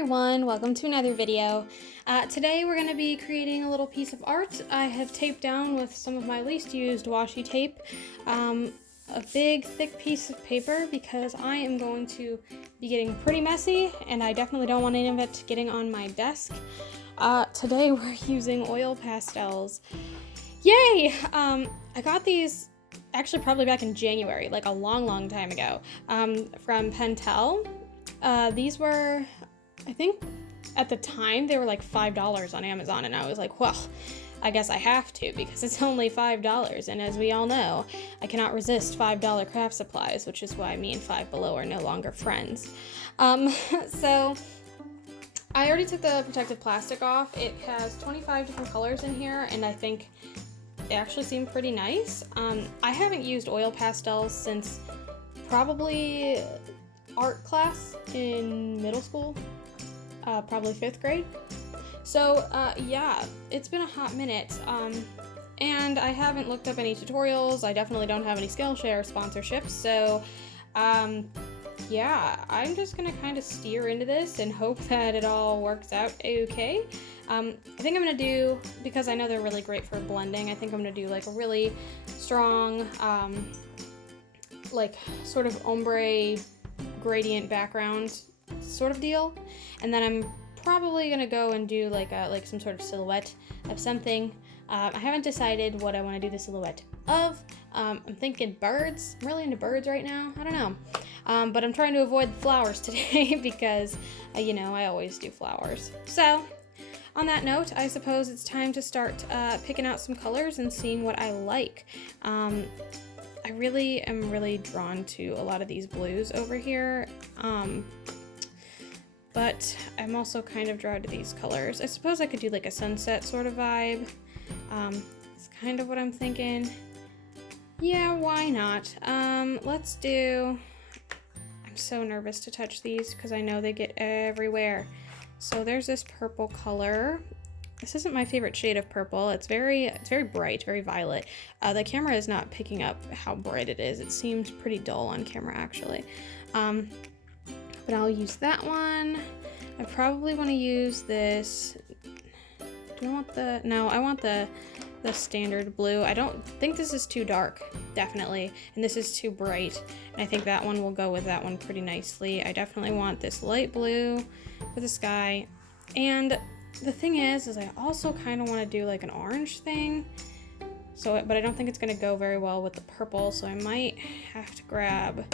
everyone, welcome to another video. Today we're going to be creating a little piece of art. I have taped down with some of my least used washi tape a big thick piece of paper because I am going to be getting pretty messy and I definitely don't want any of it getting on my desk. Today we're using oil pastels. Yay! I got these actually probably back in January, like a long time ago, from Pastel. These were, I think at the time they were like $5 on Amazon, and I was like, well, I guess I have to because it's only $5, and as we all know, I cannot resist $5 craft supplies, which is why me and Five Below are no longer friends. So I already took the protective plastic off. It has 25 different colors in here, and I think they actually seem pretty nice. I haven't used oil pastels since probably art class in middle school, probably 5th grade. So yeah, it's been a hot minute, and I haven't looked up any tutorials. I definitely don't have any Skillshare sponsorships, so yeah, I'm just gonna kind of steer into this and hope that it all works out okay. I think I'm gonna do, because I know they're really great for blending, I think I'm gonna do like a really strong, like sort of ombre gradient background sort of deal, and then I'm probably gonna go and do like some sort of silhouette of something. I haven't decided what I want to do the silhouette of. I'm thinking birds. I'm really into birds right now. I don't know, but I'm trying to avoid flowers today because you know, I always do flowers. So on that note, I suppose it's time to start picking out some colors and seeing what I like. I really am drawn to a lot of these blues over here, but I'm also kind of drawn to these colors. I suppose I could do like a sunset sort of vibe. It's kind of what I'm thinking. Yeah, why not? Let's do... I'm so nervous to touch these because I know they get everywhere. So there's this purple color. This isn't my favorite shade of purple. It's very bright, very violet. The camera is not picking up how bright it is. It seems pretty dull on camera, actually. But I'll use that one. I probably want to use this. Do I want the... No, I want the standard blue. I don't think this is too dark, definitely. And this is too bright. And I think that one will go with that one pretty nicely. I definitely want this light blue for the sky. And the thing is I also kind of want to do like an orange thing. So, but I don't think it's going to go very well with the purple, so I might have to grab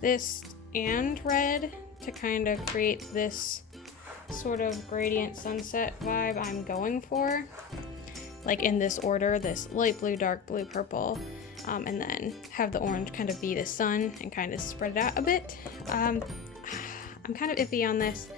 this and red to kind of create this sort of gradient sunset vibe I'm going for. Like in this order, this light blue, dark blue, purple, and then have the orange kind of be the sun and kind of spread it out a bit. I'm kind of iffy on this.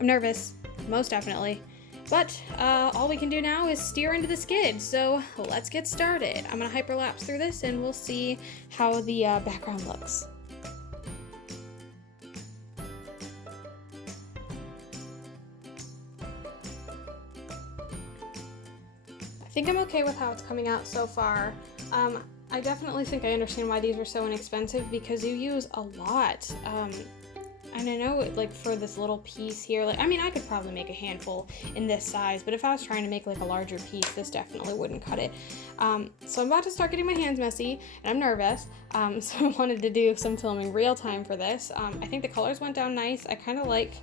I'm nervous, most definitely. But all we can do now is steer into the skid, so let's get started. I'm gonna hyperlapse through this and we'll see how the background looks. I think I'm okay with how it's coming out so far. I definitely think I understand why these were so inexpensive because you use a lot. And I know, like, for this little piece here, like, I mean, I could probably make a handful in this size, but if I was trying to make, like, a larger piece, this definitely wouldn't cut it. So I'm about to start getting my hands messy, and I'm nervous, so I wanted to do some filming real time for this. I think the colors went down nice. I kind of like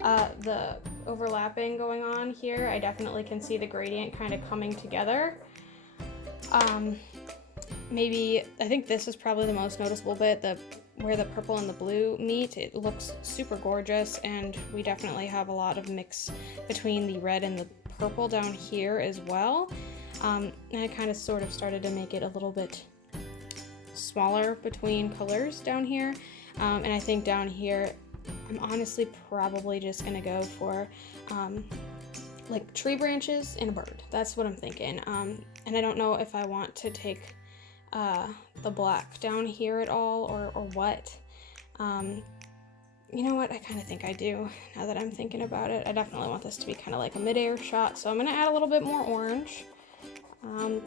the overlapping going on here. I definitely can see the gradient kind of coming together. Maybe, I think this is probably the most noticeable bit, where the purple and the blue meet. It looks super gorgeous, and we definitely have a lot of mix between the red and the purple down here as well. And I kind of sort of started to make it a little bit smaller between colors down here. And I think down here, I'm honestly probably just gonna go for like tree branches and a bird. That's what I'm thinking. And I don't know if I want to take the black down here at all or what. You know what, I kind of think I do now that I'm thinking about it. I definitely want this to be kind of like a mid-air shot, so I'm gonna add a little bit more orange.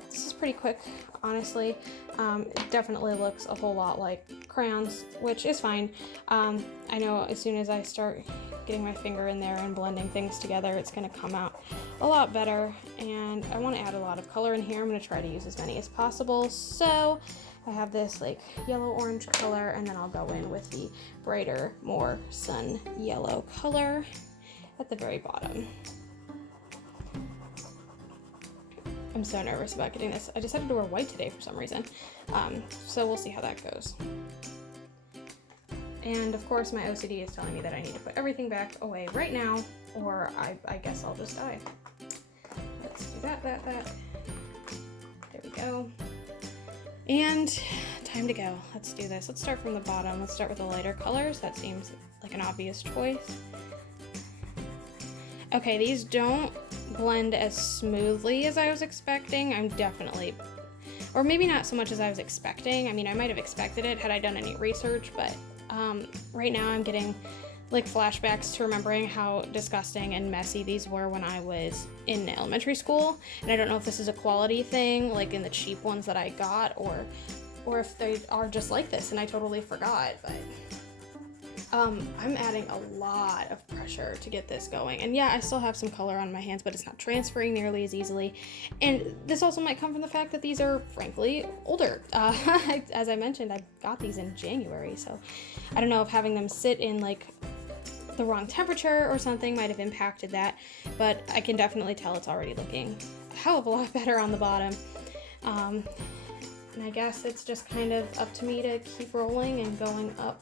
This is pretty quick, honestly. It definitely looks a whole lot like crayons, which is fine. I know as soon as I start getting my finger in there and blending things together, it's going to come out a lot better. And I want to add a lot of color in here. I'm going to try to use as many as possible. So I have this like yellow-orange color, and then I'll go in with the brighter, more sun yellow color at the very bottom. I'm so nervous about getting this. I decided to wear white today for some reason. So we'll see how that goes. And of course my OCD is telling me that I need to put everything back away right now, or I guess I'll just die. Let's do that. There we go. And time to go. Let's do this. Let's start from the bottom. Let's start with the lighter colors. That seems like an obvious choice. Okay, these don't blend as smoothly as I was expecting. I'm definitely, or maybe not so much as I was expecting. I mean, I might have expected it had I done any research, but right now I'm getting like flashbacks to remembering how disgusting and messy these were when I was in elementary school. And I don't know if this is a quality thing, like in the cheap ones that I got, or if they are just like this and I totally forgot, but I'm adding a lot of pressure to get this going. And yeah, I still have some color on my hands, but it's not transferring nearly as easily. And this also might come from the fact that these are, frankly, older. As I mentioned, I got these in January, so I don't know if having them sit in like the wrong temperature or something might have impacted that, but I can definitely tell it's already looking a hell of a lot better on the bottom. And I guess it's just kind of up to me to keep rolling and going up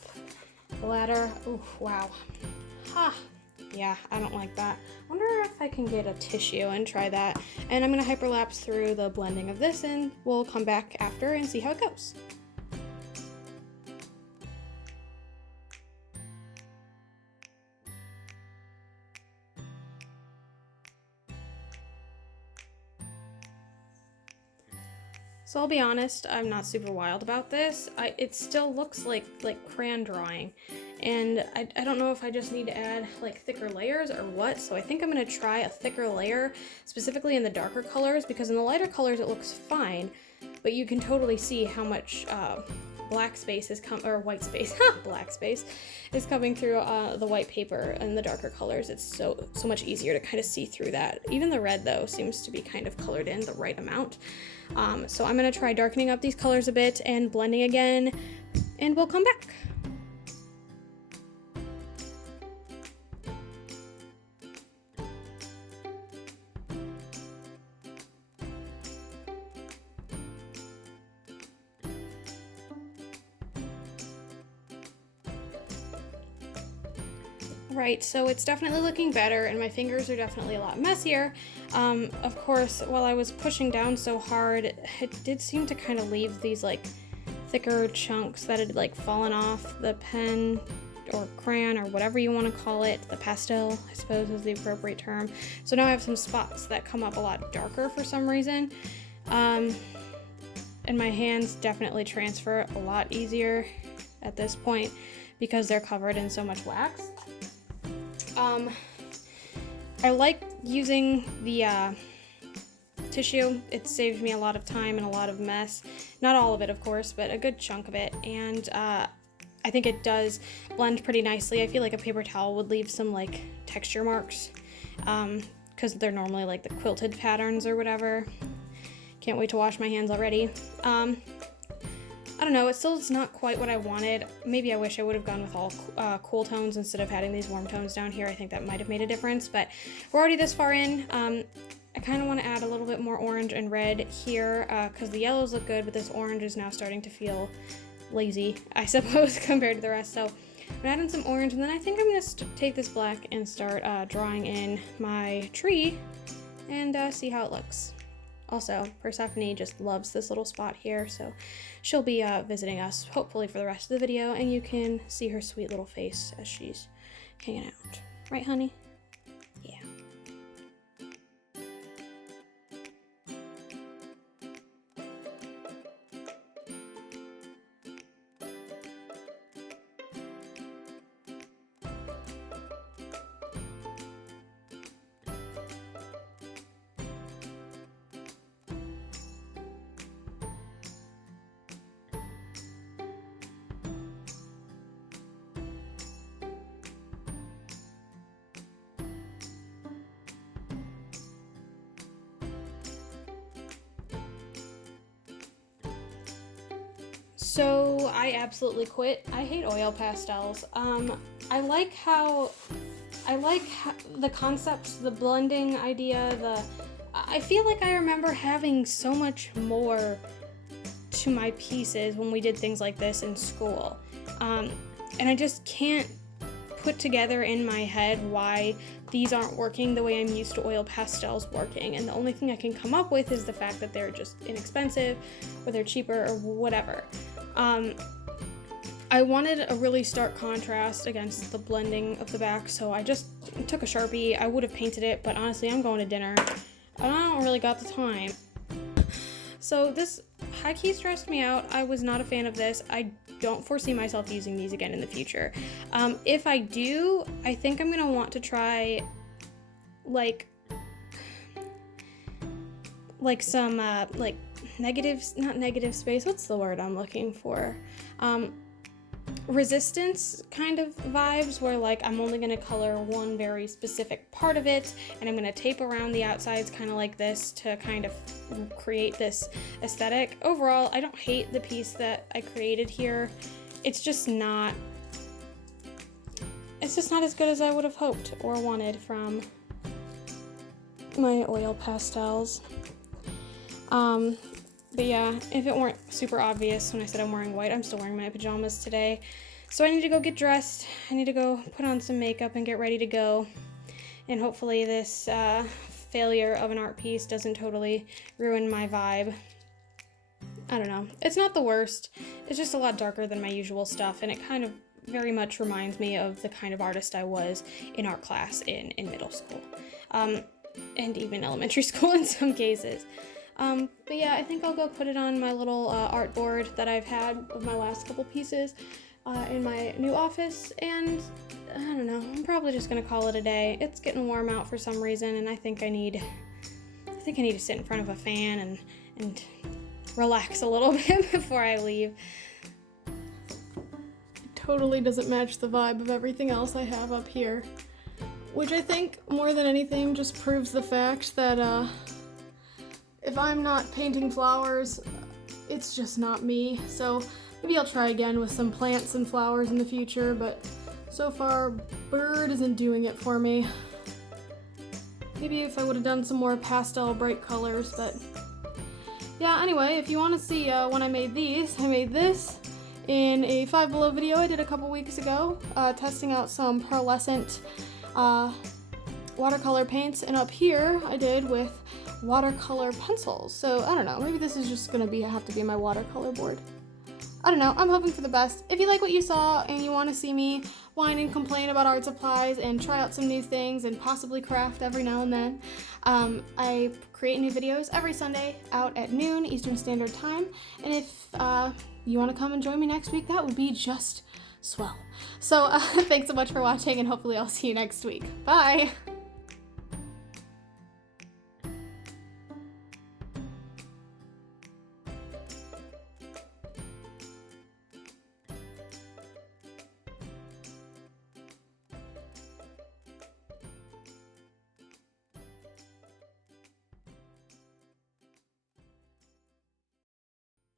the ladder. Ooh, wow. Ha. Yeah, I don't like that. I wonder if I can get a tissue and try that. And I'm gonna hyperlapse through the blending of this, and we'll come back after and see how it goes. So I'll be honest, I'm not super wild about this. It still looks like crayon drawing, and I don't know if I just need to add like thicker layers or what, so I think I'm going to try a thicker layer, specifically in the darker colors, because in the lighter colors it looks fine, but you can totally see how much black space is white space, black space is coming through the white paper. And the darker colors, it's so much easier to kind of see through that. Even the red though seems to be kind of colored in the right amount. So I'm gonna try darkening up these colors a bit and blending again, and we'll come back. Right, so it's definitely looking better, and my fingers are definitely a lot messier. Of course, while I was pushing down so hard, it did seem to kind of leave these like thicker chunks that had like fallen off the pen or crayon or whatever you want to call it. The pastel, I suppose, is the appropriate term. So now I have some spots that come up a lot darker for some reason. And my hands definitely transfer a lot easier at this point because they're covered in so much wax. I like using the tissue. It saves me a lot of time and a lot of mess. Not all of it, of course, but a good chunk of it. And I think it does blend pretty nicely. I feel like a paper towel would leave some like texture marks because they're normally like the quilted patterns or whatever. Can't wait to wash my hands already. I don't know, it's not quite what I wanted. Maybe I wish I would have gone with all cool tones instead of having these warm tones down here. I think that might have made a difference, but we're already this far in. I kind of want to add a little bit more orange and red here because the yellows look good, but this orange is now starting to feel lazy, I suppose, compared to the rest. So I'm adding some orange, and then I think I'm going to take this black and start drawing in my tree and see how it looks. Also, Persephone just loves this little spot here, so she'll be visiting us, hopefully for the rest of the video, and you can see her sweet little face as she's hanging out. Right, honey? Yeah. So I absolutely quit. I hate oil pastels. I like how the concepts, the blending idea, I feel like I remember having so much more to my pieces when we did things like this in school. And I just can't put together in my head why these aren't working the way I'm used to oil pastels working. And the only thing I can come up with is the fact that they're just inexpensive, or they're cheaper, or whatever. I wanted a really stark contrast against the blending of the back, so I just took a Sharpie. I would have painted it, but honestly, I'm going to dinner, and I don't really got the time. So this high-key stressed me out. I was not a fan of this. I don't foresee myself using these again in the future. If I do, I think I'm gonna want to try like some like not negative space, what's the word I'm looking for? Resistance kind of vibes, where like I'm only going to color one very specific part of it, and I'm going to tape around the outsides kind of like this to kind of create this aesthetic. Overall, I don't hate the piece that I created here. It's just not as good as I would have hoped or wanted from my oil pastels. But yeah, if it weren't super obvious when I said I'm wearing white, I'm still wearing my pajamas today. So I need to go get dressed. I need to go put on some makeup and get ready to go. And hopefully this failure of an art piece doesn't totally ruin my vibe. I don't know. It's not the worst. It's just a lot darker than my usual stuff, and it kind of very much reminds me of the kind of artist I was in art class in middle school. And even elementary school in some cases. But yeah, I think I'll go put it on my little art board that I've had of my last couple pieces in my new office, and I don't know, I'm probably just gonna call it a day. It's getting warm out for some reason, and I think I need to sit in front of a fan and relax a little bit before I leave. It totally doesn't match the vibe of everything else I have up here, which I think more than anything just proves the fact that if I'm not painting flowers, it's just not me. So maybe I'll try again with some plants and flowers in the future, but so far, bird isn't doing it for me. Maybe if I would have done some more pastel bright colors, but yeah, anyway, if you want to see when I made these, I made this in a Five Below video I did a couple weeks ago, testing out some pearlescent watercolor paints, and up here I did with watercolor pencils. So I don't know, maybe this is just gonna have to be my watercolor board. I don't know, I'm hoping for the best. If you like what you saw and you want to see me whine and complain about art supplies and try out some new things and possibly craft every now and then, I create new videos every Sunday out at noon Eastern Standard Time, and if you want to come and join me next week, that would be just swell. So thanks so much for watching, and hopefully I'll see you next week. Bye!